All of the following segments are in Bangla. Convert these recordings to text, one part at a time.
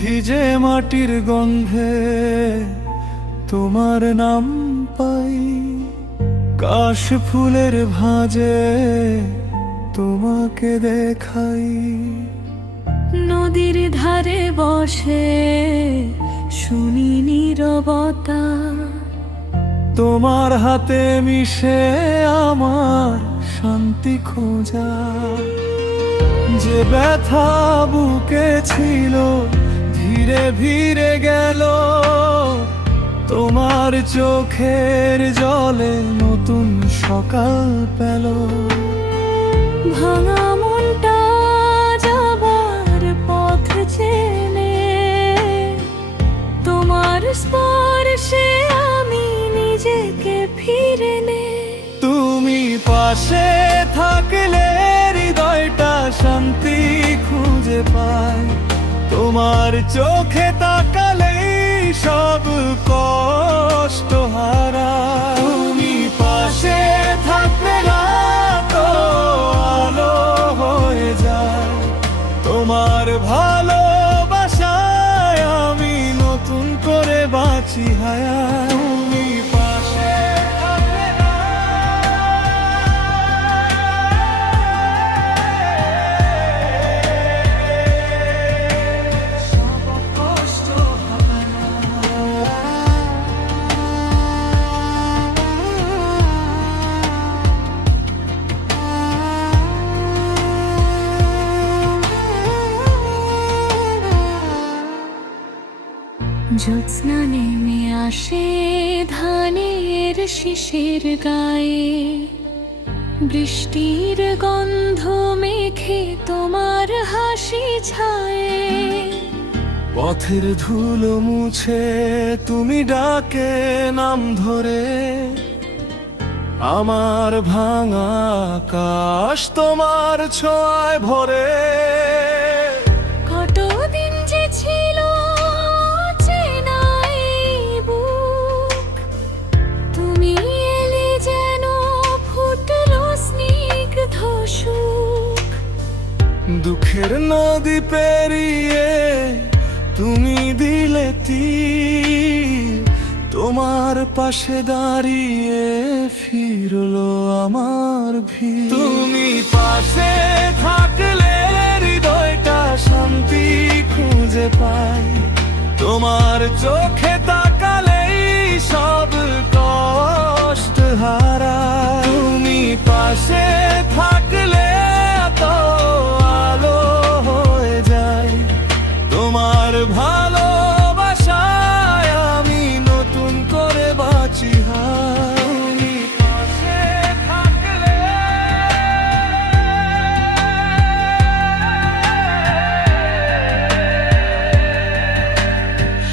ভিজে মাটির গন্ধে তোমার নাম পাই, কাশ ফুলের ভাঁজে তোমাকে দেখাই। নদীর ধারে বসে শুনি নীরবতা, তোমার হাতে মিশে আমার শান্তি খোঁজা। যে ব্যথা বুকে ছিল ধীরে ধীরে গেল, তোমার চোখের জলে নতুন সকাল পেল। ভাঙা মনটা যাবার পথ চেনে, তোমার স্পর্শে আমি নিজেকে ফিরে নে। তুমি পাশে থাকলে হৃদয়টা শান্তি খুঁজে পায়, তোমার চোখে তাকালেই সব কষ্ট হারায়। তুমি পাশে থাকলে রাত আলো হয়ে যায়, তোমার ভালোবাসায় আমি নতুন করে বাঁচি হায়াত। তুমি পাশে থাকলে সব কষ্ট হবে না। জ্যোৎস্না নেমে আসে ধানের শিশির গায়ে, বৃষ্টির গন্ধ মেখে তোমার হাসি ছায়ে। পথের ধুলো মুছে তুমি ডাকে নাম ধরে, আমার ভাঙা আকাশ তোমার ছোঁয়ায় ভরে। কতদিন যে ছিল চেনা এই বুক, তুমি এলে যেন ফুটলো স্নিগ্ধ সুখ। দুঃখের নদী পেরিয়ে তুমি দিলে তীর, তোমার পাশে দাঁড়িয়ে ফিরলো আমার ভিড়। তুমি পাশে থাকলে হৃদয়টা শান্তি খুঁজে পাই, তোমার চোখে তাকালেই সব কষ্ট হারায়। তুমি পাশে থাকলে এত আলো হয়ে যায়, তোমার ভালোবাসায় আমি নতুন করে বাঁচি হায়। তুমি পাশে থাকলে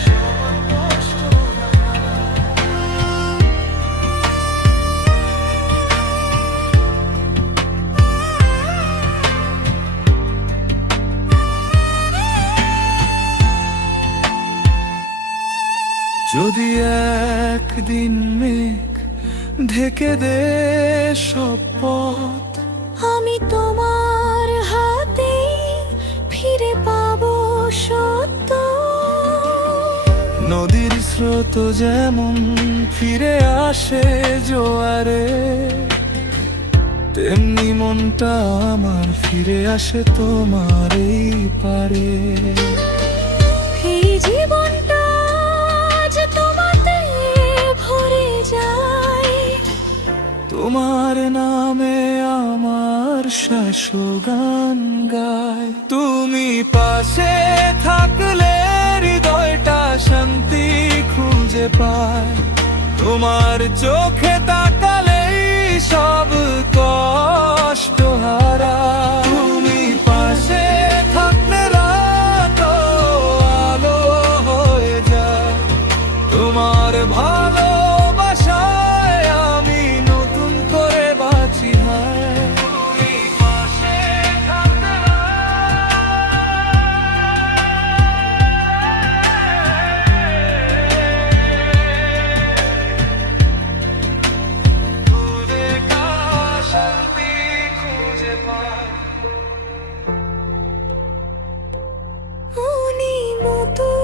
সব কষ্ট যদি একদিন মেঘ ঢেকে দে সব পথ, আমি তোমার হাতে ফিরে পাবো সত্য। নদীর স্রোত যেমন ফিরে আসে জোয়ারে, তেমনি মনটা আমার ফিরে আসে তোমার এই পারে। এই জীবনটা যে তোমাতে ভরে যায়, তোমার নামে আমার শাশ্বগান গায়। তুমি পাশে থাকলে হৃদয়টা শান্তি খুঁজে পায়, তোমার চোখে তাকালেই সব কষ্ট হারায়। তুমি পাশে থাকলে রাত আলো হয়ে যায়, তোমার ভালোবাসায় আমি নতুন করে বাঁচি হায়। তুমি পাশে থাকলে শান্তি খুঁজে পাই। নতুন